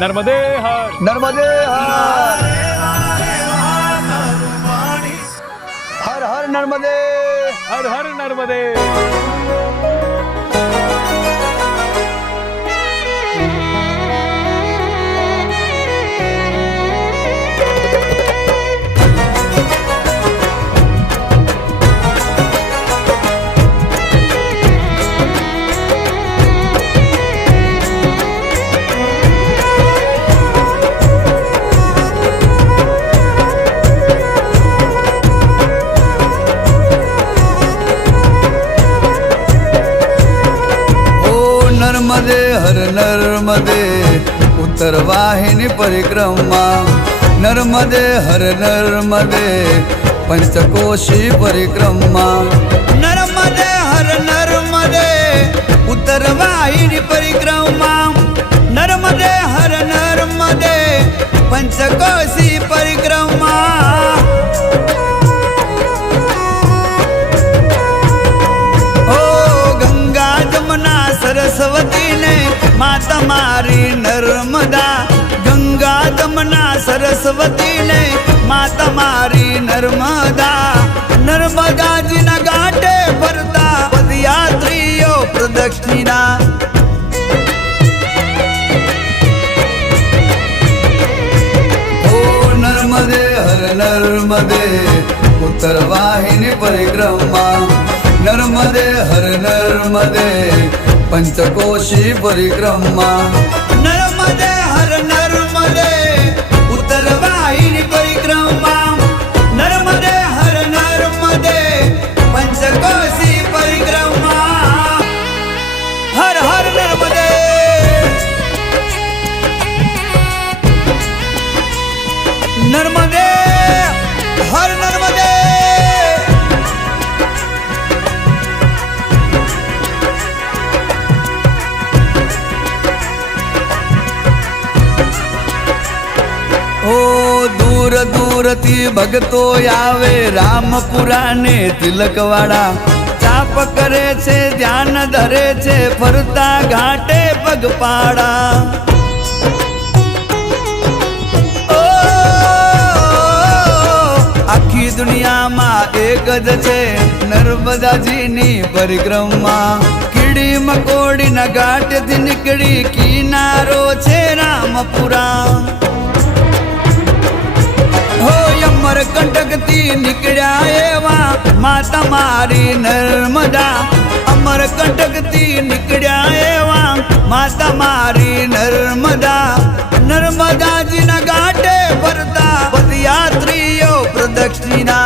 नर्मदे हर, नर्मदे हर, हर हर नर्मदे, हर हर नर्मदे। नर्मदे हर नर्मदे उत्तर वाहिनी परिक्रमा, नर्मदे हर नर्मदे पंचकोशी परिक्रमा, नर्मदे हर नर्मदे उत्तर वाहिनी परिक्रमा, नर्मदे हर नर्मदे पंचकोशी परिक्रमा। सरस्वती ने माता मारी नर्मदा, गंगा जमुना सरस्वती ने माता मारी नर्मदा, नर्मदा जी न घाटे भरता पदयात्रियों प्रदक्षिणा। ओ नर्मदे हर नर्मदे उत्तर वाहिनी परिक्रमा, नर्मदे हर नर्मदे पंचकोशी परिक्रमा, नर्मदे हर नर्मदे उत्तर वाहिनी परिक्रमा, नर्मदे हर नर्मदे पंचकोशी परिक्रमा। हर हर नर्मदे, नर्मदे हर नर्मदे। ओ दूर दूर थी भगतो आवे रामपुरा ने तिलकवाड़ा, चाप करे छे ध्यान धरे छे फरता घाटे पगपाड़ा। ओ आखी दुनिया में एक ज छे नर्मदा जी नी परिक्रमा, कीड़ी मकोड़ी न घाट थी निकड़ी किनारो छे रामपुरा। हो अमर कंटक थी निकळ्या एवा माता मारी नर्मदा, अमर कंटक थी निकळ्या एवा माता मारी नर्मदा, नर्मदा जी न घाटे भरता पदयात्रियों प्रदक्षिणा।